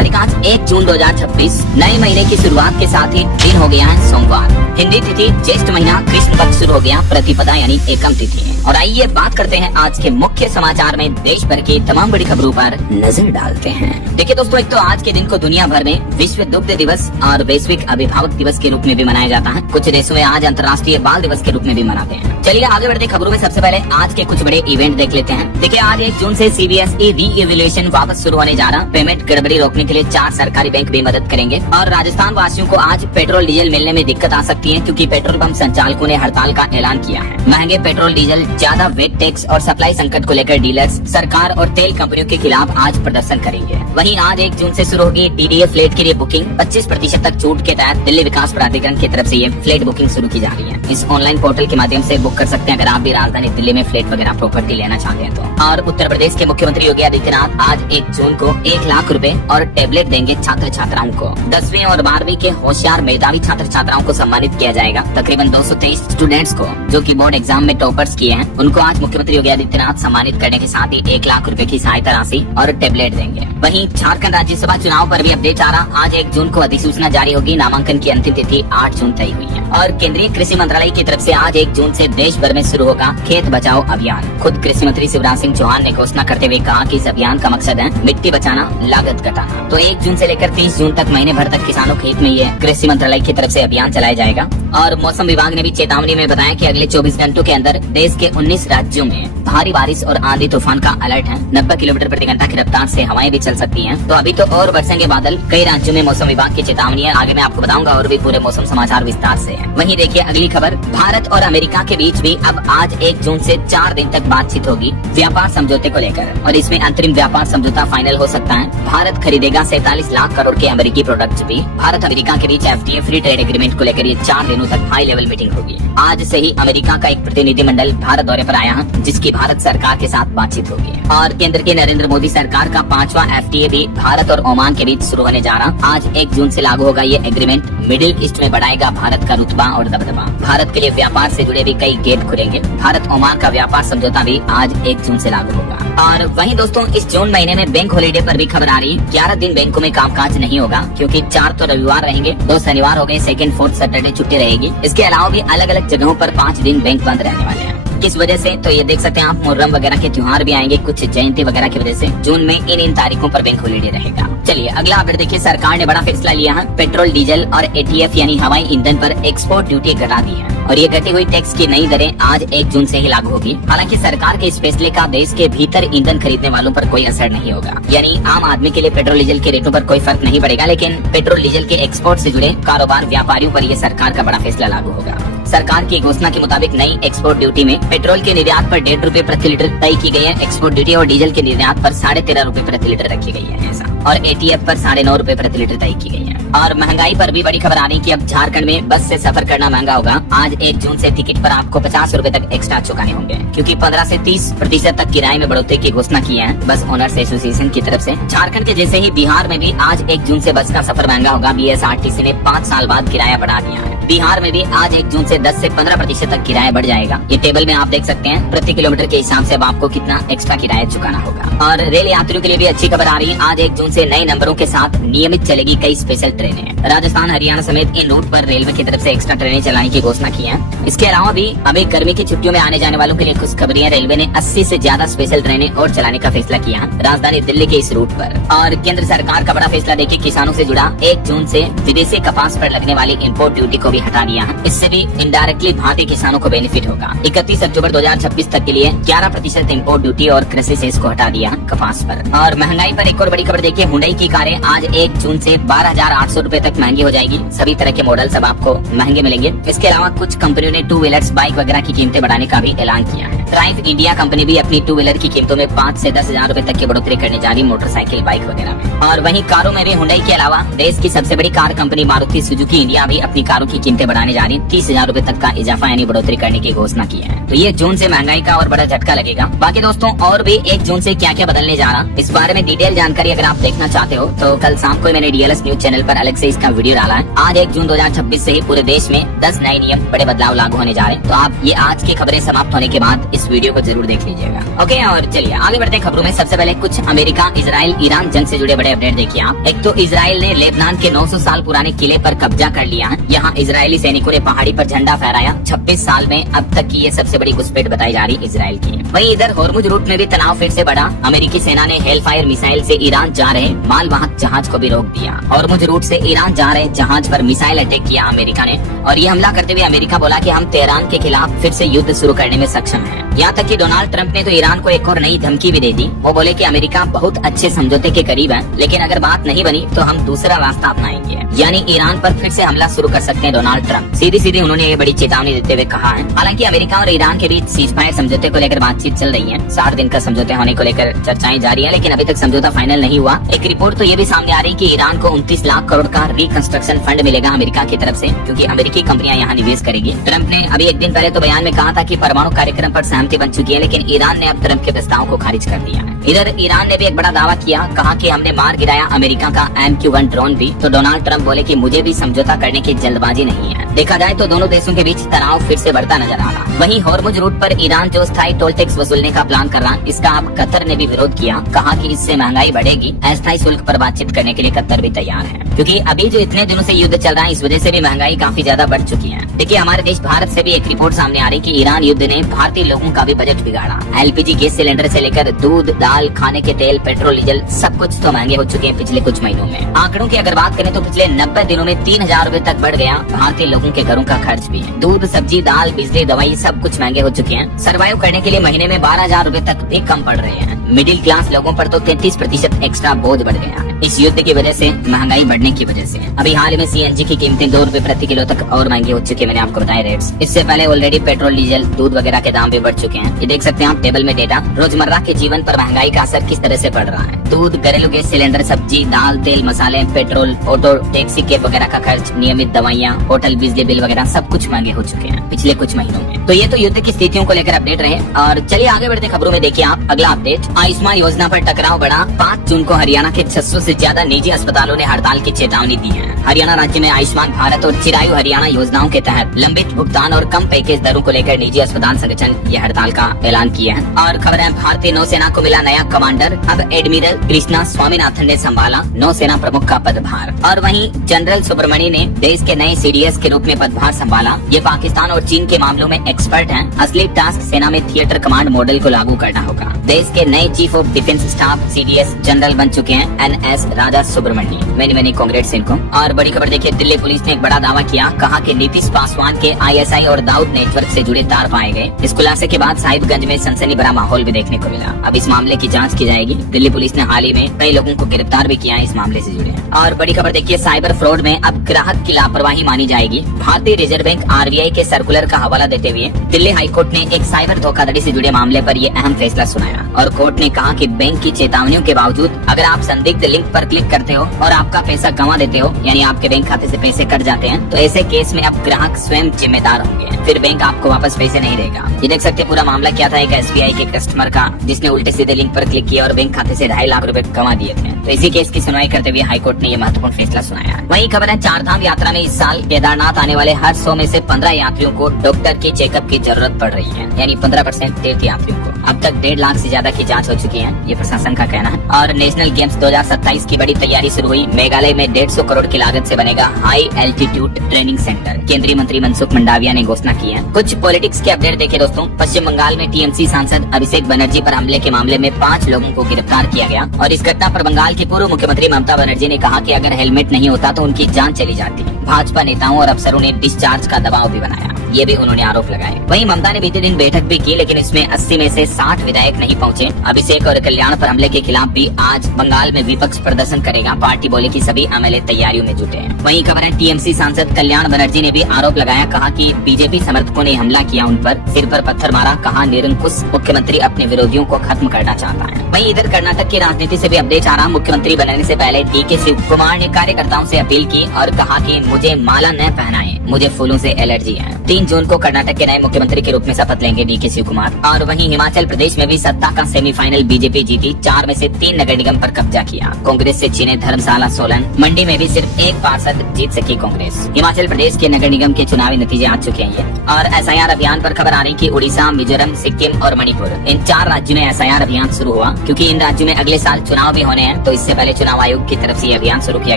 तारीख आज 1 जून 2026 नए महीने की शुरुआत के साथ ही दिन हो गया है सोमवार। हिंदी तिथि ज्येष्ठ महीना कृष्ण पक्ष शुरू हो गया, प्रतिपदा यानी एकम तिथि है। और आइए बात करते हैं आज के मुख्य समाचार में देश भर की तमाम बड़ी खबरों पर नजर डालते हैं। देखिए दोस्तों, एक तो आज के दिन को दुनिया भर में विश्व दुग्ध दिवस और वैश्विक अभिभावक दिवस के रूप में भी मनाया जाता है। कुछ देशों में आज अंतर्राष्ट्रीय बाल दिवस के रूप में भी मनाते हैं। चलिए आगे बढ़ते खबरों में सबसे पहले आज के कुछ बड़े इवेंट देख लेते हैं। देखिए आज 1 जून से CBSE री-इवैल्यूएशन वापस शुरू होने जा रहा। पेमेंट गड़बड़ी रोकने के लिए 4 सरकारी बैंक भी मदद करेंगे। और राजस्थान वासियों को आज पेट्रोल डीजल मिलने में दिक्कत आ सकती है, क्योंकि पेट्रोल पंप संचालकों ने हड़ताल का ऐलान किया है। महंगे पेट्रोल डीजल, ज्यादा वेट टैक्स और सप्लाई संकट को लेकर डीलर्स, सरकार और तेल कंपनियों के खिलाफ आज प्रदर्शन करेंगे। वहीं आज 1 जून से शुरू होगी TDS फ्लैट के लिए बुकिंग। 25% तक छूट के तहत दिल्ली विकास प्राधिकरण की तरफ से ये फ्लैट बुकिंग शुरू की जा रही है। इस ऑनलाइन पोर्टल के माध्यम से बुक कर सकते हैं अगर आप भी राजधानी दिल्ली में फ्लैट वगैरह प्रॉपर्टी लेना चाहते हैं तो। और उत्तर प्रदेश के मुख्यमंत्री योगी आदित्यनाथ आज 1 जून को 1 लाख रुपए और टेबलेट देंगे छात्र छात्राओं को। 10वीं और 12वीं के होशियार मेधावी छात्र छात्राओं को सम्मानित किया जाएगा। तकरीबन 223 स्टूडेंट्स को जो की बोर्ड एग्जाम में टॉपर्स किए हैं, उनको आज मुख्यमंत्री योगी आदित्यनाथ सम्मानित करने के साथ ही 1 लाख रुपए की सहायता राशि और टेबलेट देंगे। वहीं झारखंड राज्यसभा चुनाव पर भी अपडेट आ रहा। आज 1 जून को अधिसूचना जारी होगी। नामांकन की अंतिम तिथि 8 जून तय हुई है। और केंद्रीय कृषि मंत्रालय की तरफ से आज 1 जून से देश भर में शुरू होगा खेत बचाओ अभियान। खुद कृषि मंत्री शिवराज सिंह चौहान ने घोषणा करते हुए कहा कि इस अभियान का मकसद है मिट्टी बचाना, लागत घटाना। तो 1 जून से लेकर 30 जून तक महीने भर तक किसानों के हित में ये कृषि मंत्रालय की तरफ से अभियान चलाया जाएगा। और मौसम विभाग ने भी चेतावनी में बताया कि अगले 24 घंटों के अंदर देश के 19 राज्यों में भारी बारिश और आंधी तूफान का अलर्ट है। 90 किलोमीटर प्रति घंटा की रफ्तार से हवाएं भी चल सकती हैं। तो अभी तो और बरसेंगे बादल। कई राज्यों में मौसम विभाग की चेतावनी है। आगे मैं आपको बताऊंगा और भी पूरे मौसम समाचार विस्तार से है। वहीं देखिए अगली खबर, भारत और अमेरिका के बीच भी अब आज 1 जून से 4 दिन तक बातचीत होगी व्यापार समझौते को लेकर। और इसमें अंतरिम व्यापार समझौता फाइनल हो सकता है। भारत खरीदेगा 47 लाख करोड़ के अमेरिकी प्रोडक्ट्स भी। भारत अमेरिका के बीच FTA फ्री ट्रेड एग्रीमेंट को लेकर ये 4 दिनों तक हाई लेवल मीटिंग होगी। आज से ही अमेरिका का एक प्रतिनिधिमंडल भारत दौरे पर आया है, जिसकी भारत सरकार के साथ बातचीत होगी। और केंद्र की नरेंद्र मोदी सरकार का 5वां FTA भी भारत और ओमान के बीच शुरू होने जा रहा। आज 1 जून से लागू होगा ये एग्रीमेंट। मिडिल ईस्ट में बढ़ाएगा भारत का रुतबा और दबदबा। भारत के लिए व्यापार से जुड़े भी कई गेट खुलेंगे। भारत ओमान का व्यापार समझौता भी आज 1 जून से लागू होगा। और वहीं दोस्तों, इस जून महीने में बैंक हॉलीडे पर भी खबर आ रही है। 11 दिन बैंकों में कामकाज नहीं होगा, क्योंकि 4 तो रविवार रहेंगे, 2 शनिवार हो गए, 2nd 4th सैटरडे छुट्टी रहेगी। इसके अलावा भी अलग अलग जगहों पर 5 दिन बैंक बंद रहने वाले हैं। किस वजह से, तो ये देख सकते हैं आप, मुहर्रम वगैरह के त्योहार भी आएंगे, कुछ जयंती वगैरह की वजह से जून में इन तारीखों पर बैंक हॉलीडे रहेगा। चलिए अगला अपडेट देखिए, सरकार ने बड़ा फैसला लिया है। पेट्रोल डीजल और ATF यानी हवाई ईंधन पर एक्सपोर्ट ड्यूटी घटा दी है। और ये घटी हुई टैक्स की नई दरें आज 1 जून से ही लागू होगी। हालांकि सरकार के इस फैसले का देश के भीतर ईंधन खरीदने वालों पर कोई असर नहीं होगा। यानी आम आदमी के लिए पेट्रोल डीजल के रेटों पर कोई फर्क नहीं पड़ेगा, लेकिन पेट्रोल डीजल के एक्सपोर्ट से जुड़े कारोबार व्यापारियों पर यह सरकार का बड़ा फैसला लागू होगा। सरकार की घोषणा के मुताबिक नई एक्सपोर्ट ड्यूटी में पेट्रोल के निर्यात पर 1.5 रुपए प्रति लीटर तय की गई है एक्सपोर्ट ड्यूटी, और डीजल के निर्यात पर 13.5 रुपए प्रति लीटर रखी गई है ऐसा। और ATF पर 9.5 रुपए प्रति लीटर तय की गई है। और महंगाई पर भी बड़ी खबर आ रही है कि अब झारखंड में बस से सफर करना महंगा होगा। आज 1 जून से टिकट पर आपको 50 रुपए तक एक्स्ट्रा चुकाने होंगे, क्योंकि 15 से 30% तक किराए में बढ़ोतरी की घोषणा की है बस ओनर्स एसोसिएशन की तरफ से। झारखंड के जैसे ही बिहार में भी आज 1 जून से बस का सफर महंगा होगा। BSRTC ने 5 साल बाद किराया बढ़ा दिया है। बिहार में भी आज 1 जून से 10 से 15% तक किराया बढ़ जाएगा। ये टेबल में आप देख सकते हैं प्रति किलोमीटर के हिसाब से अब आपको कितना एक्स्ट्रा किराया चुकाना होगा। और रेल यात्रियों के लिए भी अच्छी खबर आ रही है। आज 1 जून से नए नंबरों के साथ नियमित चलेगी कई स्पेशल ट्रेनें। राजस्थान, हरियाणा समेत इन रूट पर रेलवे की तरफ से एक्स्ट्रा ट्रेनें चलाने की घोषणा की है। इसके अलावा भी अभी गर्मी की छुट्टियों में आने जाने वालों के लिए खुशखबरी है। रेलवे ने 80 से ज्यादा स्पेशल ट्रेनें और चलाने का फैसला किया राजधानी दिल्ली के इस रूट पर। और केंद्र सरकार का बड़ा फैसला देखिए, किसानों से जुड़ा 1 जून से विदेशी कपास पर लगने वाली इम्पोर्ट ड्यूटी को भी हटा दिया है। इससे भी इनडायरेक्टली भारतीय किसानों को बेनिफिट होगा। 31 अक्टूबर 2026 तक के लिए 11% इम्पोर्ट ड्यूटी और कृषि सेस को हटा दिया कपास पर। और महंगाई पर एक और बड़ी खबर देखिए, हुंडई की कारें आज 1 जून से 12,800 रुपए तक महंगी हो जाएगी। सभी तरह के मॉडल सब आपको महंगे मिलेंगे। इसके अलावा कुछ कंपनियों ने 2 व्हीलर्स, बाइक वगैरह की कीमतें बढ़ाने का भी ऐलान किया है। ड्राइव इंडिया कंपनी भी अपनी 2 व्हीलर की कीमतों में 5 से 10,000 रुपए तक की बढ़ोतरी करने जा रही, मोटरसाइकिल, बाइक वगैरह में। और वहीं कारों में भी हुंडई के अलावा देश की सबसे बड़ी car company Maruti Suzuki India भी अपनी कारों की कीमतें बढ़ाने जा रही है। 30,000 रूपए तक का इजाफा यानी बढ़ोतरी करने की घोषणा की है। तो ये जून से महंगाई का और बड़ा झटका लगेगा। बाकी दोस्तों और भी 1 जून से क्या क्या बदलने जा रहा इस बारे में डिटेल जानकारी अगर आप देखना चाहते हो तो कल शाम को मैंने DLS न्यूज चैनल पर अलग से इसका वीडियो डाला है। आज 1 जून 2026 से ही पूरे देश में 10 नए नियम बड़े बदलाव लागू होने जा रहे हैं। तो आप ये आज की खबरें समाप्त होने के बाद इस वीडियो को जरूर देख लीजिएगा। ओके, और चलिए आगे बढ़ते हैं खबरों में। सबसे पहले कुछ अमेरिका, इजराइल, ईरान जंग से जुड़े बड़े अपडेट देखिए आप। एक तो इजराइल ने लेबनान के 900 साल पुराने किले पर कब्जा कर लिया है। यहाँ इजरायली सैनिकों ने पहाड़ी पर झंडा फहराया। 26 साल में अब तक की ये सबसे बड़ी घुसपैठ बताई जा रही इजराइल की। वहीं इधर होर्मुज रूट में भी तनाव फिर से बढ़ा। अमेरिकी सेना ने हेलफायर मिसाइल से ईरान जा रहे मालवाहक जहाज को भी रोक दिया। होर्मुज रूट से ईरान जा रहे जहाज पर मिसाइल अटैक किया अमेरिका ने, और ये हमला करते हुए अमेरिका बोला कि हम तेहरान के खिलाफ फिर से युद्ध शुरू करने में सक्षम हैं। यहाँ तक कि डोनाल्ड ट्रंप ने तो ईरान को एक और नई धमकी भी दे दी। वो बोले कि अमेरिका बहुत अच्छे समझौते के करीब है, लेकिन अगर बात नहीं बनी तो हम दूसरा रास्ता अपनाएंगे। यानी ईरान पर फिर से हमला शुरू कर सकते हैं डोनाल्ड ट्रंप। सीधी सीधी उन्होंने ये बड़ी चेतावनी देते हुए कहा है। हालांकि अमेरिका और ईरान के बीच सीजफायर समझौते को लेकर बातचीत चल रही है। 60 दिन का समझौते होने को लेकर चर्चाएं जारी है, लेकिन अभी तक समझौता फाइनल नहीं हुआ। एक रिपोर्ट तो ये भी सामने आ रही है कि ईरान को 29 लाख करोड़ का रिकंस्ट्रक्शन फंड मिलेगा अमेरिका की तरफ से, क्योंकि अमेरिकी कंपनियां यहाँ निवेश करेगी। ट्रंप ने अभी एक दिन पहले तो बयान में कहा था कि परमाणु कार्यक्रम पर सहमति बन चुकी है, लेकिन ईरान ने अब ट्रंप के प्रस्ताव को खारिज कर दिया है। इधर ईरान ने भी एक बड़ा दावा किया, कहा कि हमने मार गिराया अमेरिका का MQ-1 ड्रोन भी। तो डोनाल्ड ट्रंप बोले कि मुझे भी समझौता करने की जल्दबाजी नहीं है। देखा जाए तो दोनों देशों के बीच तनाव फिर से बढ़ता नजर आ रहा। वहीं होर्मुज रूट पर ईरान जो स्थायी टोल टैक्स वसूलने का प्लान कर रहा है, इसका अब कतर ने भी विरोध किया। कहा कि इससे महंगाई बढ़ेगी। अस्थायी शुल्क पर बातचीत करने के लिए कतर भी तैयार है, क्योंकि अभी जो इतने दिनों से युद्ध चल रहा है इस वजह से भी महंगाई काफी ज्यादा बढ़ चुकी है। देखिए हमारे देश भारत से भी एक रिपोर्ट सामने आ रही कि ईरान युद्ध ने भारतीय लोगों का भी बजट बिगाड़ा। LPG गैस सिलेंडर से लेकर दूध, दाल, खाने के तेल, पेट्रोल, डीजल सब कुछ तो महंगे हो चुके हैं पिछले कुछ महीनों में। आंकड़ों की अगर बात करें तो पिछले 90 दिनों में 3,000 रूपए तक बढ़ गया भारतीय लोगों के घरों का खर्च भी है। दूध, सब्जी, दाल, बिजली, दवाई सब कुछ महंगे हो चुके हैं। सर्वाइव करने के लिए महीने में 12,000 रूपए तक भी कम पड़ रहे हैं। मिडिल क्लास लोगों पर तो 33% एक्स्ट्रा बोझ बढ़ गया है इस युद्ध की वजह से, महंगाई बढ़ने की वजह से। अभी हाल में CNG की कीमतें 2 रूपए प्रति किलो तक और महंगी हो चुकी है। मैंने आपको बताया रेट्स। इससे पहले ऑलरेडी पेट्रोल, डीजल, दूध वगैरह के दाम भी बढ़ चुके हैं। ये देख सकते हैं आप टेबल में डेटा। रोजमर्रा के जीवन पर महंगाई का असर किस तरह से पड़ रहा है। दूध, घरेलू गैस सिलेंडर, सब्जी, दाल, तेल, मसाले, पेट्रोल, ऑटो, टैक्सी, कैब वगैरह का खर्च, नियमित दवाइयाँ, होटल, बिजली बिल वगैरह सब कुछ महंगे हो चुके हैं पिछले कुछ महीनों में। तो ये तो युद्ध की स्थितियों को लेकर अपडेट रहे। और चलिए आगे बढ़ते खबरों में। देखिए आप अगला अपडेट। आयुष्मान योजना पर टकराव बढ़ा। 5 जून को हरियाणा के 600 से ज्यादा निजी अस्पतालों ने हड़ताल की चेतावनी दी है। हरियाणा राज्य में आयुष्मान भारत और चिरायु हरियाणा योजनाओं के तहत लंबित भुगतान और कम पैकेज दरों को लेकर निजी अस्पताल संगठन ये हड़ताल का ऐलान किया है। और खबर है भारतीय नौसेना को मिला नया कमांडर। अब एडमिरल कृष्णा स्वामीनाथन ने संभाला नौसेना प्रमुख का पदभार। और वहीं जनरल सुब्रमण्यम ने देश के नए CDS के रूप में पदभार संभाला। ये पाकिस्तान और चीन के मामलों में एक्सपर्ट हैं। असली टास्क सेना में थिएटर कमांड मॉडल को लागू करना होगा। देश के नए chief of defence staff CDS general बन चुके हैं NS राजा सुब्रमण्यम। मैंने कांग्रेट्स इनको। और बड़ी खबर देखिए, दिल्ली पुलिस ने एक बड़ा दावा किया। कहा कि नीतीश पासवान के ISI और दाऊद नेटवर्क से जुड़े तार पाए गए। इस खुलासे के बाद साहिबगंज में सनसनी भरा माहौल भी देखने को मिला। अब इस मामले की जांच की जाएगी। दिल्ली पुलिस ने हाल ही में कई लोगों को गिरफ्तार भी किया है इस मामले से जुड़े। और बड़ी खबर देखिए, साइबर फ्रॉड में अब ग्राहक की लापरवाही मानी जाएगी। भारतीय रिजर्व बैंक RBI के सर्कुलर का हवाला देते हुए दिल्ली हाईकोर्ट ने एक साइबर धोखाधड़ी से जुड़े मामले पर यह अहम फैसला सुनाया। और कोर्ट ने कहा कि बैंक की चेतावनियों के बावजूद अगर आप संदिग्ध लिंक पर क्लिक करते हो और आपका पैसा गंवा देते हो, यानी आपके बैंक खाते से पैसे कट जाते हैं, तो ऐसे केस में अब ग्राहक स्वयं जिम्मेदार होंगे। फिर बैंक आपको वापस पैसे नहीं देगा। ये देख सकते पूरा मामला क्या था। एक SBI के कस्टमर का जिसने उल्टे सीधे लिंक पर क्लिक किया और बैंक खाते से 2.5 लाख रुपए गंवा दिए थे। तो इसी केस की सुनवाई करते हुए हाईकोर्ट ने ये महत्वपूर्ण फैसला सुनाया। वहीं खबर है, 4 धाम यात्रा में इस साल केदारनाथ आने वाले हर 100 में से 15 यात्रियों को डॉक्टर के चेकअप की जरूरत पड़ रही है। यानी 15% तीर्थ यात्रियों को। अब तक 1.5 लाख से ज्यादा की जाँच हो चुकी है, ये प्रशासन का कहना है। और नेशनल गेम्स 2027 की बड़ी तैयारी शुरू हुई। मेघालय में 150 करोड़ की लागत से बनेगा हाई एल्टीट्यूड ट्रेनिंग सेंटर। केंद्रीय मंत्री मनसुख मंडाविया ने घोषणा की है। कुछ पॉलिटिक्स के अपडेट देखे दोस्तों। पश्चिम बंगाल में TMC सांसद अभिषेक बनर्जी पर हमले के मामले में 5 लोगों को गिरफ्तार किया गया। और इस घटना पर बंगाल की पूर्व मुख्यमंत्री ममता बनर्जी ने कहा कि अगर हेलमेट नहीं होता तो उनकी जान चली जाती। भाजपा नेताओं और अफसरों ने डिस्चार्ज का दबाव भी बनाया, ये भी उन्होंने आरोप लगाए। वहीं ममता ने बीते दिन बैठक भी की, लेकिन इसमें 80 में से 60 विधायक नहीं पहुंचे। अभिषेक और कल्याण पर हमले के खिलाफ भी आज बंगाल में विपक्ष प्रदर्शन करेगा। पार्टी बोले कि सभी MLA तैयारियों में जुटे हैं। वहीं खबर है, TMC सांसद कल्याण बनर्जी ने भी आरोप लगाया। कहा कि बीजेपी समर्थकों ने हमला किया, उन पर सिर पर पत्थर मारा। कहा निरंकुश मुख्यमंत्री अपने विरोधियों को खत्म करना चाहता है। वहीं इधर कर्नाटक की राजनीति से भी अपडेट आ रहा। मुख्यमंत्री बनने से पहले डीके शिव कुमार ने कार्यकर्ताओं से अपील की और कहा कि मुझे माला न पहनाएं, मुझे फूलों से एलर्जी है। 3 जून को कर्नाटक के नए मुख्यमंत्री के रूप में शपथ लेंगे डीके शिव कुमार। और वहीं हिमाचल प्रदेश में भी सत्ता का सेमीफाइनल बीजेपी जीती, 4 में से 3 नगर निगम पर कब्जा किया। कांग्रेस से चीने धर्मशाला, सोलन, मंडी में भी सिर्फ 1 पार्षद जीत सकी कांग्रेस। हिमाचल प्रदेश के नगर निगम के चुनावी नतीजे आ चुके हैं। और SIR अभियान पर खबर आ रही कि उड़ीसा, मिजोरम, सिक्किम और मणिपुर, इन 4 राज्यों में SIR अभियान शुरू हुआ। क्योंकि इन राज्यों में अगले साल चुनाव भी होने हैं, तो इससे पहले चुनाव आयोग की तरफ से ये अभियान शुरू किया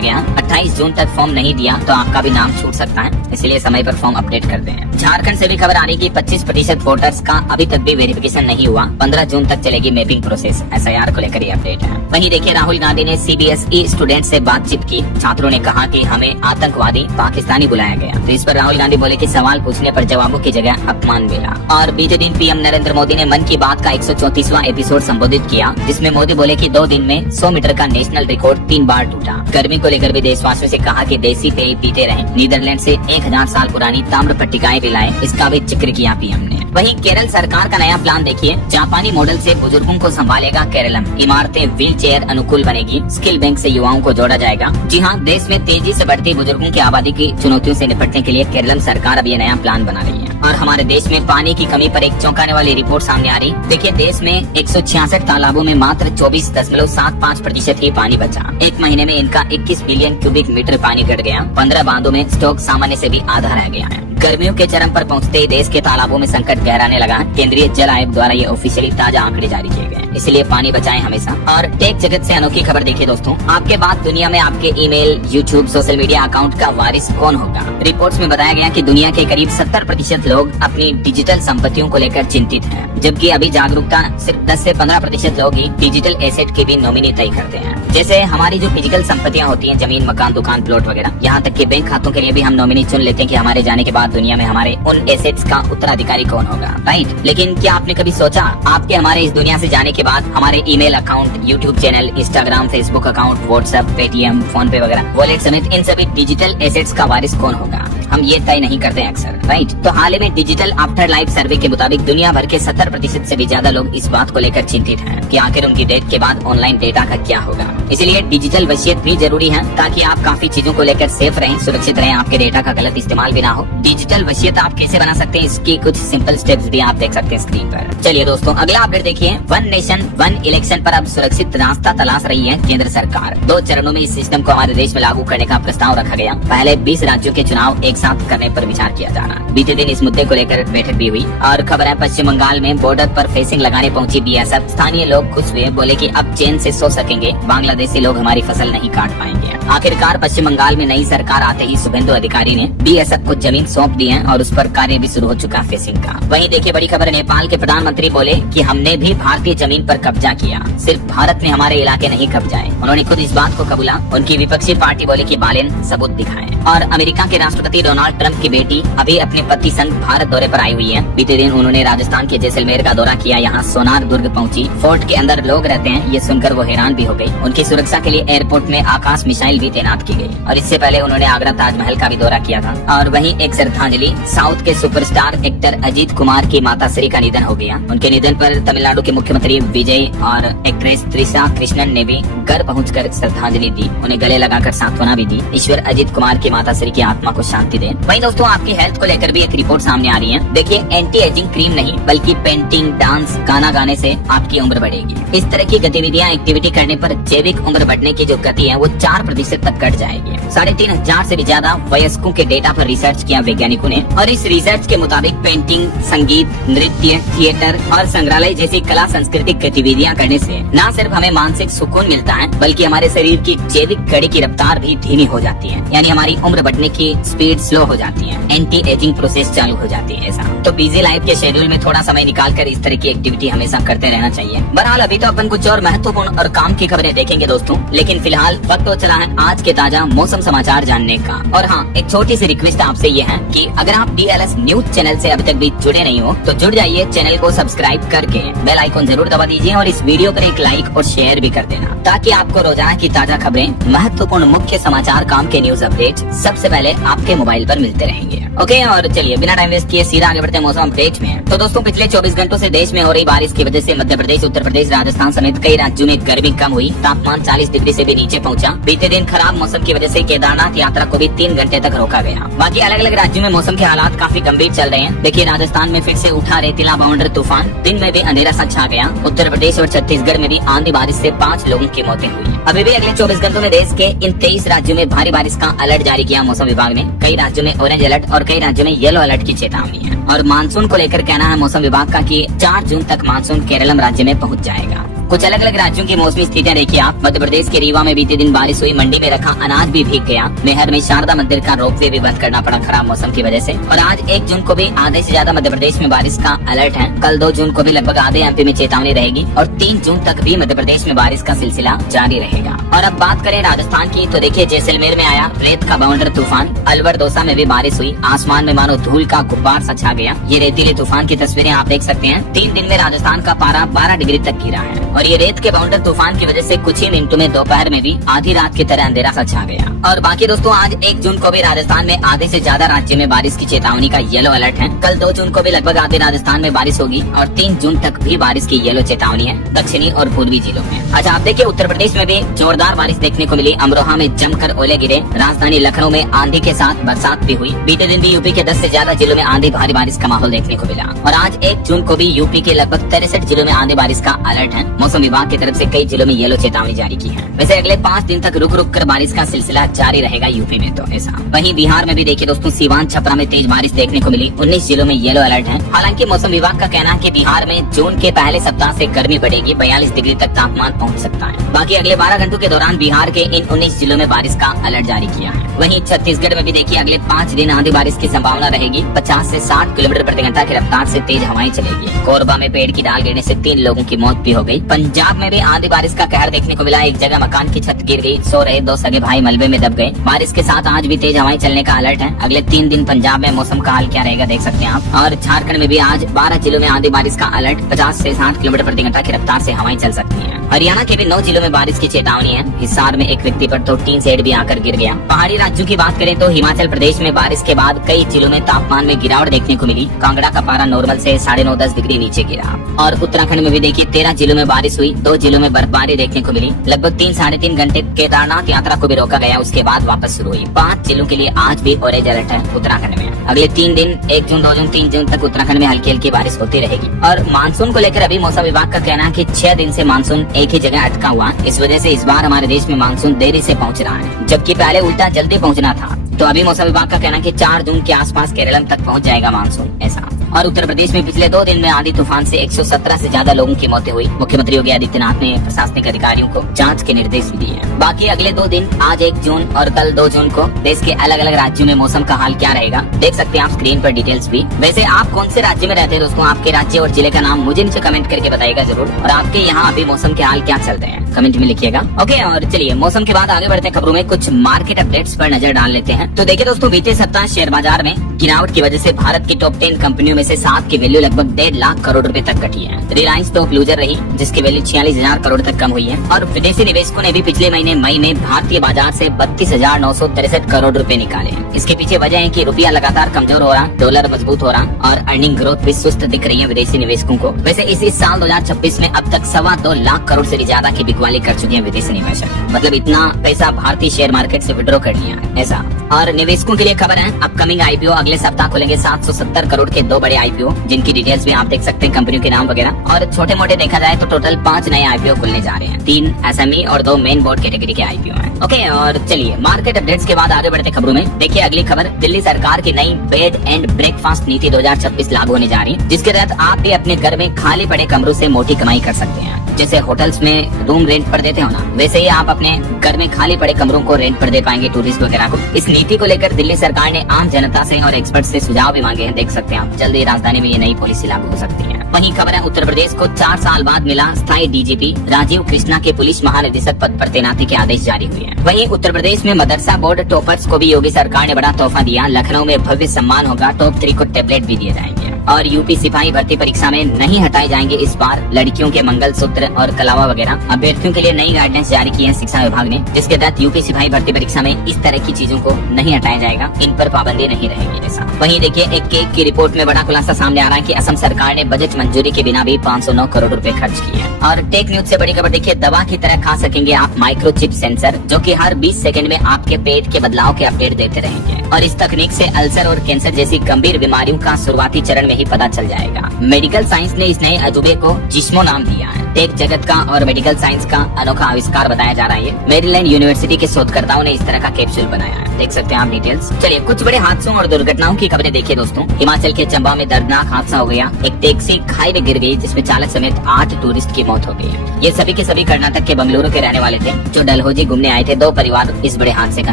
गया। 28 जून तक फॉर्म नहीं दिया तो आपका भी नाम छूट सकता है, इसलिए समय पर फॉर्म अपडेट कर दें। झारखंड से भी खबर आ रही कि 25% वोटर्स का अभी तक भी वेरिफिकेशन नहीं हुआ। 15 जून तक चलेगी मैपिंग प्रोसेस। SIR को लेकर ये अपडेट है। वहीं देखिए, राहुल गांधी ने CBSE स्टूडेंट से बातचीत की। छात्रों ने कहा कि हमें आतंकवादी पाकिस्तानी बुलाया गया, तो इस पर राहुल गांधी बोले कि सवाल पूछने पर जवाबों की जगह अपमान मिला। और बीते दिन PM नरेंद्र मोदी ने मन की बात का 134वां एपिसोड संबोधित किया, जिसमें मोदी बोले कि 2 दिन में 100 मीटर का नेशनल रिकॉर्ड 3 बार टूटा। गर्मी को लेकर भी देशवासियों से कहा कि देसी पेय पीते रहें। नीदरलैंड से 1000 साल पुरानी ताम्र पट्टिकाएं भी लाए, इसका भी जिक्र किया PM ने। वहीं केरल सरकार का नया प्लान देखिए, जापानी मॉडल से बुजुर्गों को संभालेगा केरलम। इमारतें व्हील चेयर अनुकूल बनेगी। स्किल बैंक से युवाओं को जोड़ा जाएगा। जी हाँ, देश में तेजी से बढ़ती बुजुर्गों की आबादी की चुनौतियों से निपटने के लिए केरलम सरकार अब ये नया प्लान बना रही है। और हमारे देश में पानी की कमी पर एक चौंकाने वाली रिपोर्ट सामने आ रही। देखिए, देश में 166 तालाबों में मात्र 24.75% ही पानी बचा। 1 महीने में इनका 21 बिलियन क्यूबिक मीटर पानी घट गया। 15 बांधों में स्टॉक सामान्य से भी आधा रह गया है। गर्मियों के चरम पर पहुंचते ही देश के तालाबों में संकट गहराने लगा। केंद्रीय जल आयोग द्वारा ये ऑफिशियली ताजा आंकड़े जारी किए गए, इसलिए पानी बचाएं हमेशा। और टेक जगत से अनोखी खबर देखिए दोस्तों, आपके बाद दुनिया में आपके email, YouTube, social media account का वारिस कौन होगा। रिपोर्ट्स में बताया गया कि दुनिया के करीब 70% लोग अपनी डिजिटल संपत्तियों को लेकर चिंतित हैं, जबकि अभी जागरूकता सिर्फ 10 से 15% लोग ही डिजिटल एसेट के भी नॉमिनी तय करते हैं। जैसे हमारी जो फिजिकल संपत्तियां होती हैं, जमीन, मकान, दुकान, प्लॉट वगैरह, यहाँ तक कि बैंक खातों के लिए भी हम नॉमिनी चुन लेते हैं कि हमारे जाने के बाद दुनिया में हमारे उन एसेट्स का उत्तराधिकारी कौन होगा, राइट। लेकिन क्या आपने कभी सोचा, आपके हमारे इस दुनिया से जाने के बाद हमारे email account, YouTube channel, Instagram, Facebook account, WhatsApp, Paytm, phone पे वगैरह, वॉलेट समेत इन सभी डिजिटल एसेट्स का वारिस कौन होगा, हम ये तय नहीं करते अक्सर, राइट। तो हाल ही में डिजिटल आफ्टर लाइफ सर्वे के मुताबिक दुनिया भर के 70% से भी ज्यादा लोग इस बात को लेकर चिंतित हैं कि आखिर उनकी डेथ के बाद ऑनलाइन डेटा का क्या होगा। इसलिए डिजिटल वसीयत भी जरूरी है, ताकि आप काफी चीजों को लेकर सेफ रहें, सुरक्षित रहें, आपके डेटा का गलत इस्तेमाल भी ना हो। डिजिटल वसीयत आप कैसे बना सकते हैं, इसकी कुछ सिंपल स्टेप्स भी आप देख सकते हैं स्क्रीन पर। चलिए दोस्तों, अगला अपडेट देखिए। 1 नेशन 1 इलेक्शन पर अब सुरक्षित रास्ता तलाश रही है केंद्र सरकार। 2 चरणों में इस सिस्टम को हमारे देश में लागू करने का प्रस्ताव रखा गया। पहले 20 राज्यों के चुनाव एक साथ करने पर विचार किया जा रहा। बीते दिन इस मुद्दे को लेकर बैठक भी हुई। और खबर है, पश्चिम बंगाल में बॉर्डर पर फेंसिंग लगाने पहुंची BSF। स्थानीय लोग खुश हुए, बोले कि अब चैन से सो सकेंगे, बांग्लादेशी लोग हमारी फसल नहीं काट पाएंगे। आखिरकार पश्चिम बंगाल में नई सरकार आते ही शुभेंदु अधिकारी ने BSF को जमीन सौंप दी है और उस पर कार्य भी शुरू हो चुका है फेंसिंग का। वहीं देखिए, बड़ी खबर, नेपाल के प्रधानमंत्री बोले कि हमने भी भारतीय जमीन पर कब्जा किया, सिर्फ भारत ने हमारे इलाके नहीं कब्जाए। उन्होंने खुद इस बात को कबूला। उनकी विपक्षी पार्टी बोले कि बालेन सबूत दिखाएं। और अमेरिका के राष्ट्रपति डोनाल्ड ट्रंप की बेटी अभी अपने पति संग भारत दौरे पर आई हुई है। बीते दिन उन्होंने राजस्थान के जैसलमेर का दौरा किया। यहाँ सोनार दुर्ग पहुंची। फोर्ट के अंदर लोग रहते हैं, ये सुनकर वो हैरान भी हो गई। उनकी सुरक्षा के लिए एयरपोर्ट में आकाश मिसाइल भी तैनात की गई। और इससे पहले उन्होंने आगरा ताजमहल का भी दौरा किया था। और वहीं एक श्रद्धांजलि, साउथ के सुपरस्टार एक्टर अजीत कुमार की माताश्री का निधन हो गया। उनके निधन पर तमिलनाडु के मुख्यमंत्री विजय और एक्ट्रेस त्रिशा कृष्णन ने भी घर पहुंचकर श्रद्धांजलि दी, उन्हें गले लगाकर सांत्वना भी दी। ईश्वर अजीत कुमार की माताश्री की आत्मा को शांति दे। वहीं दोस्तों, आपकी हेल्थ को लेकर भी एक रिपोर्ट सामने आ रही है। देखिए, एंटी एजिंग क्रीम नहीं बल्कि पेंटिंग, डांस, गाना गाने से आपकी उम्र बढ़ेगी। इस तरह की गतिविधियां, एक्टिविटी करने पर जैविक उम्र बढ़ने की जो गति है वो 4% तक घट जाएगी। 3500 से भी ज्यादा वयस्कों के डेटा पर रिसर्च किया वैज्ञानिकों ने। और इस रिसर्च के मुताबिक पेंटिंग, संगीत, नृत्य, थिएटर और संग्रहालय जैसी कला सांस्कृतिक गतिविधियां करने से न सिर्फ हमें मानसिक सुकून मिलता है, बल्कि हमारे शरीर की जैविक घड़ी की रफ्तार भी धीमी हो जाती है। यानी हमारी उम्र बढ़ने की स्पीड स्लो हो जाती है, एंटी एजिंग प्रोसेस चालू हो जाती है। ऐसा तो बिजी लाइफ के शेड्यूल में थोड़ा समय निकाल कर इस तरह की एक्टिविटी हमेशा करते रहना चाहिए। बहरहाल अभी तो अपन कुछ और महत्वपूर्ण और काम की खबरें देखेंगे दोस्तों, लेकिन फिलहाल वक्त हो चला है आज के ताजा मौसम समाचार जानने का। और हाँ, एक छोटी सी रिक्वेस्ट आपसे ये है कि अगर आप DLS न्यूज चैनल से अभी तक भी जुड़े नहीं हो तो जुड़ जाइए। चैनल को सब्सक्राइब करके बेल आइकन जरूर दबा दीजिए और इस वीडियो पर एक लाइक और शेयर भी कर देना, ताकि आपको रोजाना की ताजा खबरें, महत्वपूर्ण मुख्य समाचार, काम के न्यूज अपडेट सबसे पहले आपके मोबाइल मोबाइल पर मिलते रहेंगे। ओके, और चलिए बिना टाइम वेस्ट किए सीधा आगे बढ़ते हैं मौसम अपडेट में। तो दोस्तों पिछले 24 घंटों से देश में हो रही बारिश की वजह से मध्य प्रदेश, उत्तर प्रदेश, राजस्थान समेत कई राज्यों में गर्मी कम हुई। तापमान 40 डिग्री से भी नीचे पहुंचा। बीते दिन खराब मौसम की वजह से केदारनाथ यात्रा को भी 3 घंटे तक रोका गया। बाकी अलग अलग राज्यों में मौसम के हालात काफी गंभीर चल रहे हैं। देखिए राजस्थान में फिर से उठा रेतीला बाउंड्री तूफान, दिन में भी अंधेरा सा छा गया। उत्तर प्रदेश और छत्तीसगढ़ में भी आंधी बारिश से 5 लोगों की मौतें हुई। अभी भी अगले 24 घंटों में देश के इन 23 राज्यों में भारी बारिश का अलर्ट जारी किया मौसम विभाग ने। कई राज्यों में ऑरेंज अलर्ट और कई राज्यों में येलो अलर्ट की चेतावनी है। और मानसून को लेकर कहना है मौसम विभाग का कि 4 जून तक मानसून केरलम राज्य में पहुंच जाएगा। कुछ अलग अलग राज्यों की मौसमी स्थितियां देखिए आप। मध्य प्रदेश के रीवा में बीते दिन बारिश हुई, मंडी में रखा अनाज भी भीग गया। मेहर में शारदा मंदिर का रोपवे भी बंद करना पड़ा खराब मौसम की वजह से। और आज 1 जून को भी आधे से ज्यादा मध्य प्रदेश में बारिश का अलर्ट है। कल 2 जून को भी लगभग आधे एमपी में चेतावनी रहेगी और 3 जून तक भी मध्य प्रदेश में बारिश का सिलसिला जारी रहेगा। और अब बात करें राजस्थान की तो देखिए जैसलमेर में आया रेत का बाउंड्री तूफान। अलवर दौसा में भी बारिश हुई। आसमान में मानो धूल का गुब्बार सा छा गया। ये रेतीले तूफान की तस्वीरें आप देख सकते हैं। 3 दिन में राजस्थान का पारा 12 डिग्री तक गिरा है। और ये रेत के बाउंड्री तूफान की वजह से कुछ ही मिनटों में दोपहर में भी आधी रात की तरह अंधेरा सा छा गया। और बाकी दोस्तों आज 1 जून को भी राजस्थान में आधे से ज्यादा राज्य में बारिश की चेतावनी का येलो अलर्ट है। कल 2 जून को भी लगभग आधे राजस्थान में बारिश होगी और 3 जून तक भी बारिश की येलो चेतावनी है दक्षिणी और पूर्वी जिलों में। अच्छा आप देखिए उत्तर प्रदेश में भी जोरदार बारिश देखने को मिली। अमरोहा में जमकर ओले गिरे। राजधानी लखनऊ में आंधी के साथ बरसात भी हुई। बीते दिन भी यूपी के 10 से ज्यादा जिलों में आंधी भारी बारिश का माहौल देखने को मिला। और आज 1 जून को भी यूपी के लगभग 63 जिलों में आंधी बारिश का अलर्ट है। मौसम विभाग की तरफ से कई जिलों में येलो चेतावनी जारी की है। वैसे अगले 5 दिन तक रुक रुक कर बारिश का सिलसिला जारी रहेगा यूपी में तो ऐसा। वहीं बिहार में भी देखिए दोस्तों सीवान छपरा में तेज बारिश देखने को मिली। 19 जिलों में येलो अलर्ट है। हालांकि मौसम विभाग का कहना है कि बिहार में जून के पहले सप्ताह से गर्मी बढ़ेगी। 42 डिग्री तक तापमान पहुंच सकता है। बाकी अगले 12 घंटों के दौरान बिहार के इन 19 जिलों में बारिश का अलर्ट जारी किया है। वहीं छत्तीसगढ़ में भी देखिए अगले 5 दिन आंधी बारिश की संभावना रहेगी। 50 से 60 किलोमीटर प्रति घंटा की रफ्तार से तेज हवाएं चलेगी। कोरबा में पेड़ की डाल गिरने से 3 लोगों की मौत भी हो गई। पंजाब में भी आंधी बारिश का कहर देखने को मिला। एक जगह मकान की छत गिर गई। सो रहे 2 सगे भाई मलबे में दब गए। बारिश के साथ आज भी तेज हवाएं चलने का अलर्ट है। अगले 3 दिन पंजाब में मौसम का हाल क्या रहेगा देख सकते हैं आप। और झारखंड में भी आज 12 जिलों में आंधी बारिश का अलर्ट। 50 से 60 किलोमीटर प्रति घंटा की रफ्तार से हवाएं चल सकती हैं। हरियाणा के भी 9 जिलों में बारिश की चेतावनी है। हिसार में एक व्यक्ति पर तो टीन शेड भी आकर गिर गया। पहाड़ी राज्यों की बात करें तो हिमाचल प्रदेश में बारिश के बाद कई जिलों में तापमान में गिरावट देखने को मिली। कांगड़ा का पारा नॉर्मल से 9.5-10 डिग्री नीचे गिरा। और उत्तराखंड में भी देखिए 13 जिलों में बारिश हुई। 2 जिलों में बर्फबारी देखने को मिली। लगभग 3-3.5 घंटे केदारनाथ यात्रा को भी रोका गया। उसके बाद वापस शुरू हुई। 5 जिलों के लिए आज भी ऑरेंज अलर्ट है उत्तराखंड में। अगले 3 दिन 1 जून 2 जून 3 जून तक उत्तराखंड में हल्की हल्की बारिश होती रहेगी। और मानसून को लेकर अभी मौसम विभाग का कहना है कि 6 दिन से मानसून एक ही जगह अटका हुआ। इस वजह से इस बार हमारे देश में मानसून देरी से पहुंच रहा है, जबकि पहले उल्टा जल्दी पहुंचना था। तो अभी मौसम विभाग का कहना है कि 4 जून के आसपास केरलम तक पहुंच जाएगा मानसून ऐसा। और उत्तर प्रदेश में पिछले 2 दिन में आंधी तूफान से 117 से ज्यादा लोगों की मौतें हुई। मुख्यमंत्री योगी आदित्यनाथ ने प्रशासनिक अधिकारियों को जांच के निर्देश भी दिए हैं। बाकी अगले 2 दिन आज 1 जून और कल 2 जून को देश के अलग अलग राज्यों में मौसम का हाल क्या रहेगा देख सकते हैं आप स्क्रीन पर डिटेल्स भी। वैसे आप कौन से राज्य में रहते हैं दोस्तों, आपके राज्य और जिले का नाम मुझे नीचे कमेंट करके बताइएगा जरूर। और आपके यहाँ अभी मौसम के हाल क्या चल रहे हैं कमेंट में लिखिएगा। ओके, और चलिए मौसम के बाद आगे बढ़ते हैं खबरों में। कुछ मार्केट अपडेट्स पर नजर डाल लेते हैं। तो देखिए दोस्तों बीते सप्ताह शेयर बाजार में गिरावट की वजह से भारत की टॉप 10 कंपनियों में से 7 की वैल्यू लगभग 1.5 लाख करोड़ रुपए तक घटी है। रिलायंस टॉप लूजर रही जिसकी वैल्यू 46,000 करोड़ तक कम हुई है। और विदेशी निवेशकों ने भी पिछले महीने मई में भारतीय बाजार से 32,963 करोड़ रुपए निकाले। इसके पीछे वजह है कि रुपया लगातार कमजोर हो रहा, डॉलर मजबूत हो रहा और अर्निंग ग्रोथ भी सुस्त दिख रही है विदेशी निवेशकों को। वैसे इसी साल 2026 में अब तक 2.25 लाख करोड़ से ज्यादा की बिकवाली कर चुके हैं विदेशी निवेशक। मतलब इतना पैसा भारतीय शेयर मार्केट से विड्रॉ कर लिया है ऐसा। और निवेशकों के लिए खबर है अपकमिंग आईपीओ अगले सप्ताह खुलेंगे 770 करोड़ के 2 बड़े आईपीओ, जिनकी डिटेल्स भी आप देख सकते हैं कंपनियों के नाम वगैरह। और छोटे मोटे देखा जाए तो टोटल 5 नए आईपीओ खुलने जा रहे हैं। 3 एसएमई और 2 मेन बोर्ड कैटेगरी के आईपीओ हैं। ओके, और चलिए मार्केट अपडेट्स के बाद आगे बढ़ते खबरों में। देखिए अगली खबर, दिल्ली सरकार की नई बेड एंड ब्रेकफास्ट नीति 2026 लागू होने जा रही है, जिसके तहत आप भी अपने घर में खाली पड़े कमरों से मोटी कमाई कर सकते हैं। जैसे होटल्स में रूम रेंट पर देते हो ना, वैसे ही आप अपने घर में खाली पड़े कमरों को रेंट पर दे पाएंगे टूरिस्ट वगैरह को। इस नीति को लेकर दिल्ली सरकार ने आम जनता से और एक्सपर्ट से सुझाव भी मांगे हैं। देख सकते हैं आप, जल्द ही राजधानी में ये नई पॉलिसी लागू हो सकती है। वहीं खबर है उत्तर प्रदेश को 4 साल बाद मिला स्थायी डीजीपी, राजीव कृष्णा के पुलिस महानिदेशक पद पर तैनाती के आदेश जारी हुए हैं। वहीं उत्तर प्रदेश में मदरसा बोर्ड टॉपर्स को भी योगी सरकार ने बड़ा तोहफा दिया। लखनऊ में भव्य सम्मान होगा, टॉप 3 को टैबलेट भी दिए जाएंगे। और यूपी सिपाही भर्ती परीक्षा में नहीं हटाए जाएंगे इस बार लड़कियों के मंगलसूत्र और कलावा वगैरह। अभ्यर्थियों के लिए नई गाइडलाइंस जारी की है शिक्षा विभाग ने, जिसके तहत यूपी सिपाही भर्ती परीक्षा में इस तरह की चीजों को नहीं हटाया जाएगा, इन पर पाबंदी नहीं रहेगी। ऐसा वहीं देखिए एक केक की रिपोर्ट में बड़ा खुलासा सामने आ रहा है कि असम सरकार ने बजट मंजूरी के बिना भी 509 करोड़ रुपए खर्च किए। और टेक न्यूज से बड़ी खबर देखिए, दवा की तरह खा सकेंगे आप माइक्रोचिप सेंसर, जो कि हर 20 सेकंड में आपके पेट के बदलाव के अपडेट देते रहेंगे। और इस तकनीक से अल्सर और कैंसर जैसी गंभीर बीमारियों का शुरुआती चरण में ही पता चल जाएगा। मेडिकल साइंस ने इस नए अजूबे को जिस्मो नाम दिया है। टेक जगत का और मेडिकल साइंस का अनोखा आविष्कार बताया जा रहा है। मेरीलैंड यूनिवर्सिटी के शोधकर्ताओं ने इस तरह का कैप्सूल बनाया है, देख सकते हैं आप डिटेल्स। चलिए कुछ बड़े हादसों और दुर्घटनाओं की खबरें देखिए दोस्तों। हिमाचल के चंबा में दर्दनाक हादसा हो गया। एक टैक्सी खाई में गिर गई, जिसमें चालक समेत 8 टूरिस्ट की मौत हो गई। ये सभी के सभी कर्नाटक के बंगलुरु के रहने वाले थे, जो डलहौजी घूमने आए थे। 2 परिवार इस बड़े हादसे का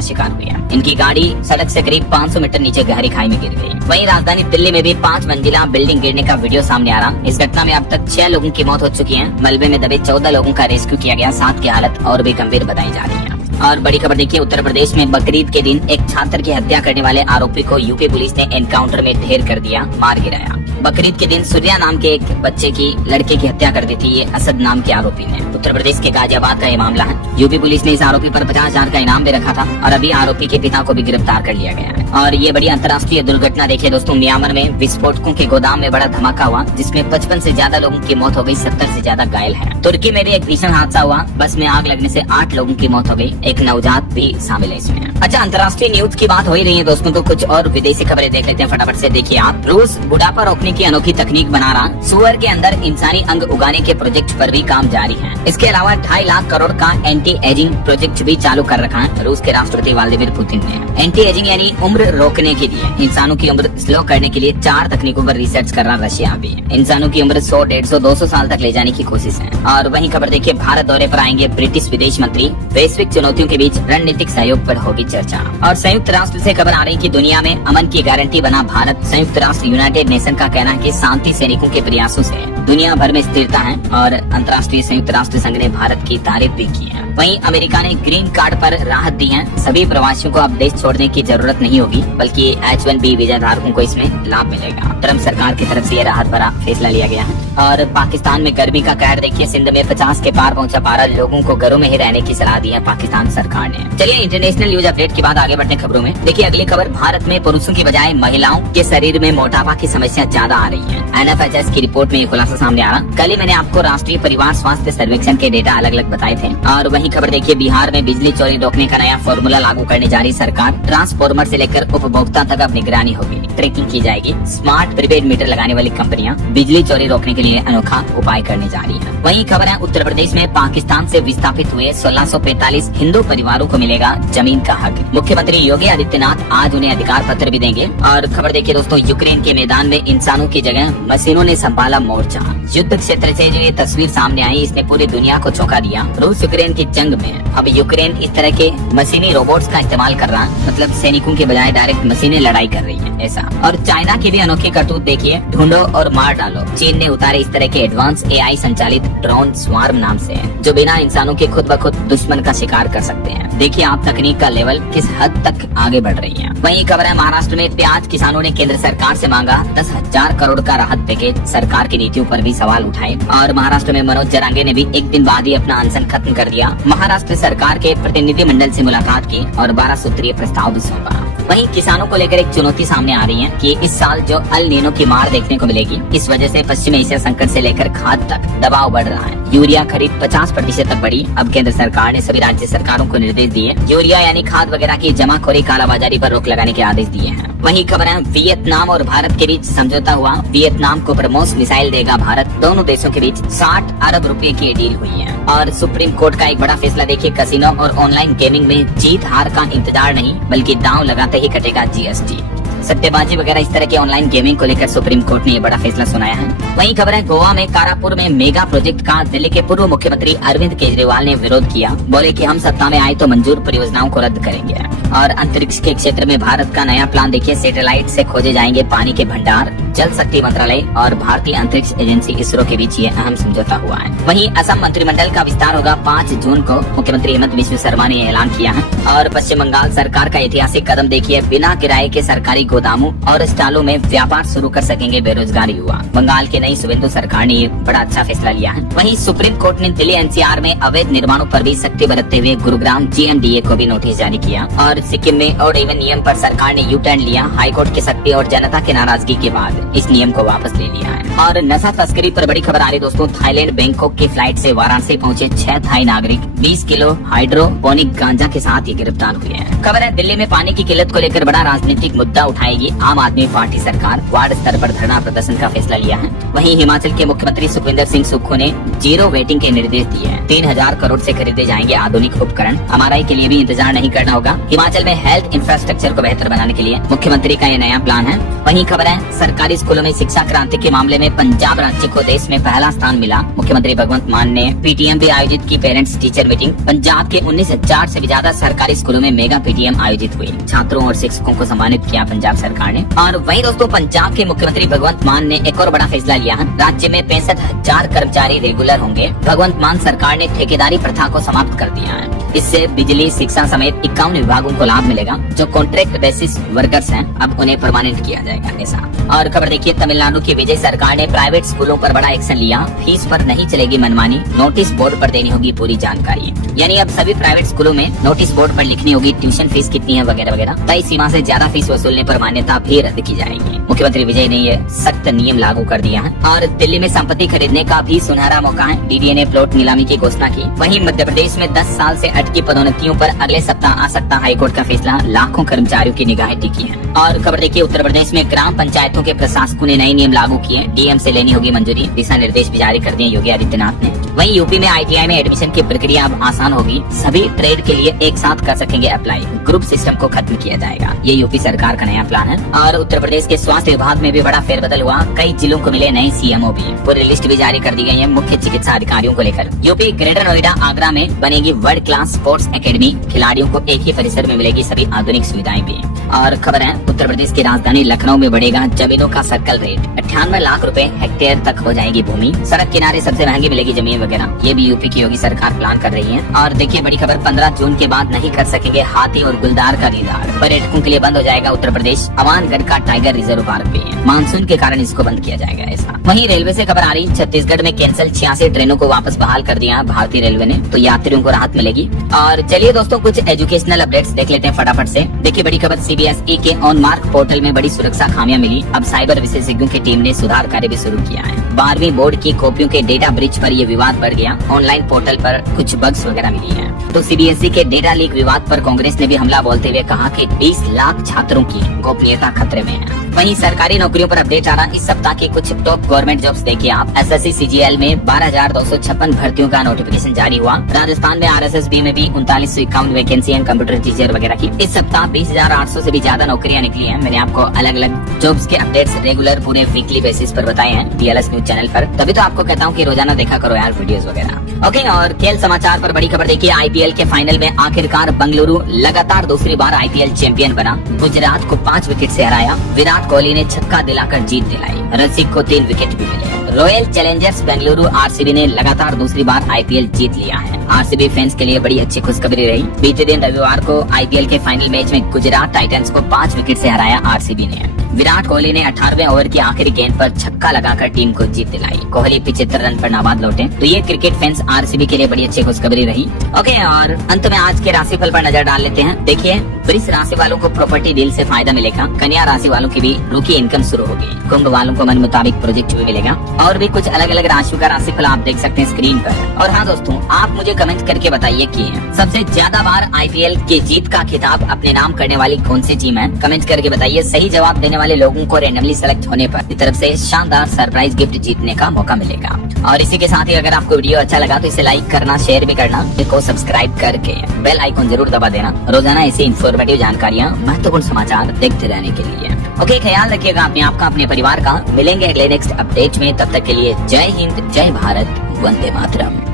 शिकार हुए। इनकी गाड़ी सड़क से करीब 500 मीटर नीचे गहरी खाई में गिर गई। वहीं राजधानी दिल्ली में भी 5 मंजिला बिल्डिंग गिरने का वीडियो सामने आ रहा। इस घटना में अब तक 6 लोगों की मौत हो चुकी है। मलबे में दबे 14 लोगों का रेस्क्यू किया गया। 7 की हालत और भी गंभीर बताई जा रही है। और बड़ी खबर देखिए, उत्तर प्रदेश में बकरीद के दिन एक छात्र की हत्या करने वाले आरोपी को यूपी पुलिस ने एनकाउंटर में ढेर कर दिया, मार गिराया। बकरीद के दिन सूर्या नाम के एक बच्चे की लड़के की हत्या कर दी थी ये असद नाम के आरोपी ने। उत्तर प्रदेश के गाजियाबाद का ये मामला है। यूपी पुलिस ने इस आरोपी पर 50,000 का इनाम भी रखा था और अभी आरोपी के पिता को भी गिरफ्तार कर लिया गया है। और ये बड़ी अंतर्राष्ट्रीय दुर्घटना देखिए दोस्तों, म्यांमार में विस्फोटकों के गोदाम में बड़ा धमाका हुआ, जिसमें 55 से ज्यादा लोगों की मौत हो गई, 70 से ज्यादा घायल है। तुर्की में भी एक भीषण हादसा हुआ, बस में आग लगने से 8 लोगों की मौत हो गई, एक नवजात भी शामिल है इसमें। अच्छा, अंतर्राष्ट्रीय न्यूज की बात हो ही रही है दोस्तों, तो कुछ और विदेशी खबरें देख लेते हैं फटाफट से। देखिए आप, रूस बुढ़ापा रोकने की अनोखी तकनीक बना रहा। सुअर के अंदर इंसानी अंग उगाने के प्रोजेक्ट पर भी काम जारी है। इसके अलावा 2.5 लाख करोड़ का एंटी एजिंग प्रोजेक्ट भी चालू कर रखा है रूस के राष्ट्रपति व्लादिमीर पुतिन ने। एंटी एजिंग यानी उम्र रोकने के लिए, इंसानों की उम्र स्लो करने के लिए 4 तकनीकों पर रिसर्च कर रहा रशिया भी। इंसानों की उम्र 100, 150, 200 साल तक ले जाने की कोशिश है। और वहीं खबर देखिए, भारत दौरे पर आएंगे ब्रिटिश विदेश मंत्री। वैश्विक चुनौतियों के बीच रणनीतिक सहयोग पर होगी चर्चा। और संयुक्त राष्ट्र से खबर आ रही कि दुनिया में अमन की गारंटी बना भारत। संयुक्त राष्ट्र यूनाइटेड नेशन का कहना है कि शांति सैनिकों के प्रयासों से दुनिया भर में स्थिरता है। और अंतर्राष्ट्रीय संयुक्त राष्ट्र संघ ने भारत की तारीफ भी की है। वहीं अमेरिका ने ग्रीन कार्ड पर राहत दी है। सभी प्रवासियों को अब देश छोड़ने की जरूरत नहीं होगी, बल्कि H1B वीजा धारकों को इसमें लाभ मिलेगा। ट्रम्प सरकार की तरफ से ये राहत भरा फैसला लिया गया है। और पाकिस्तान में गर्मी का कहर देखिए, सिंध में 50 के पार पहुंचा पारा। लोगों को घरों में ही रहने की सलाह दी है पाकिस्तान सरकार ने। चलिए इंटरनेशनल न्यूज अपडेट के बाद आगे बढ़ते खबरों में। देखिए अगली खबर, भारत में पुरुषों की बजाय महिलाओं के शरीर में मोटापा की समस्या ज्यादा आ रही है। NFHS की रिपोर्ट में ये खुलासा सामने आ रहा। कल ही मैंने आपको राष्ट्रीय परिवार स्वास्थ्य सर्वेक्षण के डेटा अलग अलग बताए थे। और वही खबर देखिए, बिहार में बिजली चोरी रोकने का नया फॉर्मूला लागू करने जा रही सरकार। ट्रांसफार्मर से लेकर उपभोक्ता तक अब निगरानी होगी, ट्रैकिंग की जाएगी। स्मार्ट प्रीपेड मीटर लगाने वाली कंपनियां बिजली चोरी रोकने के लिए अनोखा उपाय करने जा रही है। वहीं खबर है, उत्तर प्रदेश में पाकिस्तान से विस्थापित हुए 1645 हिंदू परिवारों को मिलेगा जमीन का हक। मुख्यमंत्री योगी आदित्यनाथ आज उन्हें अधिकार पत्र भी देंगे। और खबर देखिए दोस्तों, यूक्रेन के मैदान में इंसानों की जगह मशीनों ने संभाला मोर्चा। युद्ध क्षेत्र से जो ये तस्वीर सामने आई, इसने पूरी दुनिया को चौंका दिया। रूस यूक्रेन की जंग में अब यूक्रेन इस तरह के मशीनी रोबोट्स का इस्तेमाल कर रहा है, मतलब सैनिकों के बजाय डायरेक्ट मशीनें लड़ाई कर रही है ऐसा। और चाइना की भी अनोखी करतूत देखिए, ढूंढो और मार डालो। चीन ने उतारे इस तरह के एडवांस AI संचालित ड्रोन स्वार्म नाम से, जो बिना इंसानों के खुद ब खुद दुश्मन का शिकार कर सकते हैं। देखिए आप तकनीक का लेवल किस हद तक आगे बढ़ रही है। वहीं खबर है, महाराष्ट्र में प्याज किसानों ने केंद्र सरकार से मांगा 10,000 करोड़ का राहत पैकेज। सरकार की नीतियों पर भी सवाल उठाए। और महाराष्ट्र में मनोज जरांगे ने भी एक दिन बाद ही अपना अनशन खत्म कर दिया। महाराष्ट्र सरकार के प्रतिनिधिमंडल से मुलाकात की और 12 सूत्रीय प्रस्ताव भी सौंपा। वहीं किसानों को लेकर एक चुनौती सामने आ रही है कि इस साल जो अल नीनो की मार देखने को मिलेगी, इस वजह से पश्चिम एशिया संकट से लेकर खाद तक दबाव बढ़ रहा है। यूरिया खरीद 50% तक बढ़ी। अब केंद्र सरकार ने सभी राज्य सरकारों को निर्देश दिए, यूरिया यानी खाद वगैरह की जमाखोरी कालाबाजारी पर रोक लगाने के आदेश दिए हैं। वहीं खबर है, वियतनाम और भारत के बीच समझौता हुआ। वियतनाम को ब्रह्मोस मिसाइल देगा भारत। दोनों देशों के बीच 60 अरब रुपए की डील हुई है। और सुप्रीम कोर्ट का एक बड़ा फैसला देखिए, कसिनो और ऑनलाइन गेमिंग में जीत हार का इंतजार नहीं, बल्कि दांव लगाते ही कटेगा GST। सट्टेबाजी वगैरह इस तरह के ऑनलाइन गेमिंग को लेकर सुप्रीम कोर्ट ने ये बड़ा फैसला सुनाया है। वहीं खबर है, गोवा में कारापुर में मेगा प्रोजेक्ट का दिल्ली के पूर्व मुख्यमंत्री अरविंद केजरीवाल ने विरोध किया। बोले कि हम सत्ता में आए तो मंजूर परियोजनाओं को रद्द करेंगे। और अंतरिक्ष के क्षेत्र में भारत का नया प्लान देखिए, सैटेलाइट से खोजे जाएंगे पानी के भंडार। जल शक्ति मंत्रालय और भारतीय अंतरिक्ष एजेंसी इसरो के बीच ये अहम समझौता हुआ है। वहीं असम मंत्रिमंडल का विस्तार होगा 5 जून को, मुख्यमंत्री हेमंत बिस्वा शर्मा ने ऐलान किया है। और पश्चिम बंगाल सरकार का ऐतिहासिक कदम देखिए, बिना किराए के सरकारी गोदामों और स्टॉलों में व्यापार शुरू कर सकेंगे बेरोजगार युवा। बंगाल के नई सुवेंदु सरकार ने ये बड़ा अच्छा फैसला लिया है। वहीं सुप्रीम कोर्ट ने दिल्ली एनसीआर में अवैध निर्माणों पर भी सख्ती बरतते हुए गुरुग्राम जीएमडीए को भी नोटिस जारी किया और सिक्किम में और इवन नियम पर सरकार ने यू टर्न लिया। हाईकोर्ट की सख्ती और जनता की नाराजगी के बाद इस नियम को वापस ले लिया है। और नशा तस्करी पर बड़ी खबर आ रही दोस्तों। थाईलैंड बैंकॉक की फ्लाइट से वाराणसी पहुंचे 6 थाई नागरिक 20 किलो हाइड्रोपोनिक गांजा के साथ ये गिरफ्तार हुए हैं। खबर है दिल्ली में पानी की किल्लत को लेकर बड़ा राजनीतिक मुद्दा उठाएगी आम आदमी पार्टी सरकार। वार्ड स्तर पर धरना प्रदर्शन का फैसला लिया है। वहीं हिमाचल के मुख्यमंत्री सुखविंदर सिंह सुक्खू ने जीरो वेटिंग के निर्देश दिए हैं। 3000 करोड़ से खरीदे जाएंगे आधुनिक उपकरण। एमआरआई के लिए भी इंतजार नहीं करना होगा। हिमाचल में हेल्थ इंफ्रास्ट्रक्चर को बेहतर बनाने के लिए मुख्यमंत्री का ये नया प्लान है। वहीं खबर है सरकारी स्कूलों में शिक्षा क्रांति के मामले में पंजाब राज्य को देश में पहला स्थान मिला। मुख्यमंत्री भगवंत मान ने पीटीएम भी आयोजित की पेरेंट्स टीचर मीटिंग। पंजाब के 19,000 से भी ज्यादा सरकारी स्कूलों में मेगा पीटीएम आयोजित हुई। छात्रों और शिक्षकों को सम्मानित किया पंजाब सरकार ने। और वहीं दोस्तों पंजाब के मुख्यमंत्री भगवंत मान ने एक और बड़ा फैसला लिया है। राज्य में 65,000 कर्मचारी रेगुलर होंगे। भगवंत मान सरकार ने ठेकेदारी प्रथा को समाप्त कर दिया है। इससे बिजली शिक्षा समेत 51 विभागों को लाभ मिलेगा। जो कॉन्ट्रैक्ट बेसिस वर्कर्स हैं अब उन्हें परमानेंट किया जाएगा ऐसा। और खबर देखिए तमिलनाडु की विजय सरकार ने प्राइवेट स्कूलों पर बड़ा एक्शन लिया। फीस पर नहीं चलेगी मनमानी। नोटिस बोर्ड पर देनी होगी पूरी जानकारी। यानी अब सभी प्राइवेट स्कूलों में नोटिस बोर्ड पर लिखनी होगी ट्यूशन फीस कितनी है वगैरह वगैरह। तय सीमा से ज्यादा फीस वसूलने पर मान्यता भी रद्द की जाएगी। मुख्यमंत्री विजय ने ये सख्त नियम लागू कर दिया है। और दिल्ली में संपत्ति खरीदने का भी सुनहरा मौका है। डीडीए ने प्लॉट नीलामी की घोषणा की। वहीं मध्य प्रदेश में 10 साल से अटकी पदोन्नतियों पर अगले सप्ताह आ सकता हाईकोर्ट का फैसला। लाखों कर्मचारियों की निगाहें टिकी है। और खबर देखिए उत्तर प्रदेश में ग्राम पंचायतों के प्रशासकों ने नए नियम लागू किए। डीएम से लेनी होगी मंजूरी। दिशा निर्देश भी जारी कर दिए योगी आदित्यनाथ ने। वहीं यूपी में आईटीआई में एडमिशन की प्रक्रिया अब आसान होगी। सभी ट्रेड के लिए एक साथ कर सकेंगे अप्लाई। ग्रुप सिस्टम को खत्म किया जाएगा। ये यूपी सरकार का नया प्लान है। और उत्तर प्रदेश के स्वास्थ्य विभाग में भी बड़ा फेरबदल हुआ। कई जिलों को मिले नए सीएमओ भी। पूरी लिस्ट भी जारी कर दी गई है मुख्य चिकित्सा अधिकारियों को लेकर। यूपी ग्रेटर नोएडा आगरा में बनेगी वर्ल्ड क्लास स्पोर्ट्स एकेडमी। खिलाड़ियों को एक ही परिसर में मिलेगी सभी आधुनिक सुविधाएं भी। और खबर है उत्तर प्रदेश की राजधानी लखनऊ में बढ़ेगा जमीनों का सर्कल रेट। 98 लाख रुपए हेक्टेयर तक हो जाएगी भूमि। सड़क किनारे सबसे महंगी मिलेगी जमीन वगैरह। ये भी यूपी की योगी सरकार प्लान कर रही है। और देखिए बड़ी खबर 15 जून के बाद नहीं कर सकेंगे हाथी और गुलदार का दीदार। पर्यटकों के लिए बंद हो जाएगा उत्तर प्रदेश अमानगढ़ का टाइगर रिजर्व पार्क भी। मानसून के कारण इसको बंद किया जाएगा ऐसा। वहीं रेलवे से खबर आ रही छत्तीसगढ़ में कैंसिल 86 ट्रेनों को वापस बहाल कर दिया भारतीय रेलवे ने। तो यात्रियों को राहत मिलेगी। और चलिए दोस्तों कुछ एजुकेशनल अपडेट्स देख लेते हैं फटाफट से। देखिए बड़ी खबर सीबीएसई के ऑन मार्क पोर्टल में बड़ी सुरक्षा खामियां मिली। अब साइबर विशेषज्ञों की टीम ने सुधार कार्य भी शुरू किया है। 12वीं बोर्ड की कॉपियों के डेटा ब्रीच पर यह विवाद बढ़ गया। ऑनलाइन पोर्टल पर कुछ बग्स वगैरह मिली है। तो सीबीएसई के डेटा लीक विवाद पर कांग्रेस ने भी हमला बोलते हुए कहा कि 20 लाख छात्रों की गोपनीयता खतरे में है। वहीं सरकारी नौकरियों पर अपडेट आ रहा। इस सप्ताह के कुछ टॉप गवर्नमेंट जॉब्स देखिए आप। एसएससी सीजीएल में 12,256 भर्तियों का नोटिफिकेशन जारी हुआ। राजस्थान में आरएसएसबी में भी 3951 वैकेंसी है कंप्यूटर टीचर वगैरह की। इस सप्ताह 20,800 से भी ज्यादा नौकरियां निकली हैं। मैंने आपको अलग अलग जॉब्स के अपडेट्स रेगुलर पूरे वीकली बेसिस पर बताए हैं डीएलएस न्यूज चैनल पर। तभी तो आपको कहता हूँ कि रोजाना देखा करो यार वीडियोस वगैरह। ओके और खेल समाचार पर बड़ी खबर देखिए। आईपीएल के फाइनल में आखिरकार बेंगलुरु लगातार दूसरी बार आईपीएल चैंपियन बना। गुजरात को 5 विकेट से हराया। विराट कोहली ने छक्का दिलाकर जीत दिलाई। रसिक को 3 विकेट भी मिले। रॉयल चैलेंजर्स बेंगलुरु आरसीबी ने लगातार दूसरी बार आईपीएल जीत लिया है। आरसीबी फैंस के लिए बड़ी अच्छी खुशखबरी रही। बीते दिन रविवार को आईपीएल के फाइनल मैच में गुजरात टाइटंस को 5 विकेट से हराया आरसीबी ने। विराट कोहली ने 18वें ओवर की आखिरी गेंद पर छक्का लगाकर टीम को जीत दिलाई। कोहली 75 रन पर नाबाद लौटे। तो ये क्रिकेट फैंस आरसीबी के लिए बड़ी अच्छी खुशखबरी रही। ओके और अंत में आज के राशिफल पर नजर डाल लेते हैं। देखिए वृष राशि वालों को प्रॉपर्टी डील से फायदा मिलेगा। कन्या राशि वालों की भी रुकी इनकम शुरू होगी। कुंभ वालों को मन मुताबिक प्रोजेक्ट भी मिलेगा। और भी कुछ अलग अलग राशियों का राशिफल आप देख सकते हैं स्क्रीन पर। और हाँ दोस्तों आप मुझे कमेंट करके बताइए कि सबसे ज्यादा बार आईपीएल के जीत का खिताब अपने नाम करने वाली कौन सी टीम है। कमेंट करके बताइए। सही जवाब देने वाले लोगों को रैंडमली सेलेक्ट होने पर की तरफ से शानदार सरप्राइज गिफ्ट जीतने का मौका मिलेगा। और इसी के साथ ही अगर आपको वीडियो अच्छा लगा तो इसे लाइक करना, शेयर भी करना, को सब्सक्राइब करके बेल आइकन जरूर दबा देना। रोजाना ऐसी इन्फॉर्मेटिव जानकारियाँ, महत्वपूर्ण समाचार देखते रहने के लिए। ओके ख्याल रखिएगा अपने आपका, अपने परिवार का। मिलेंगे अगले नेक्स्ट अपडेट में। तब तक के लिए जय हिंद, जय भारत, वंदे मातरम।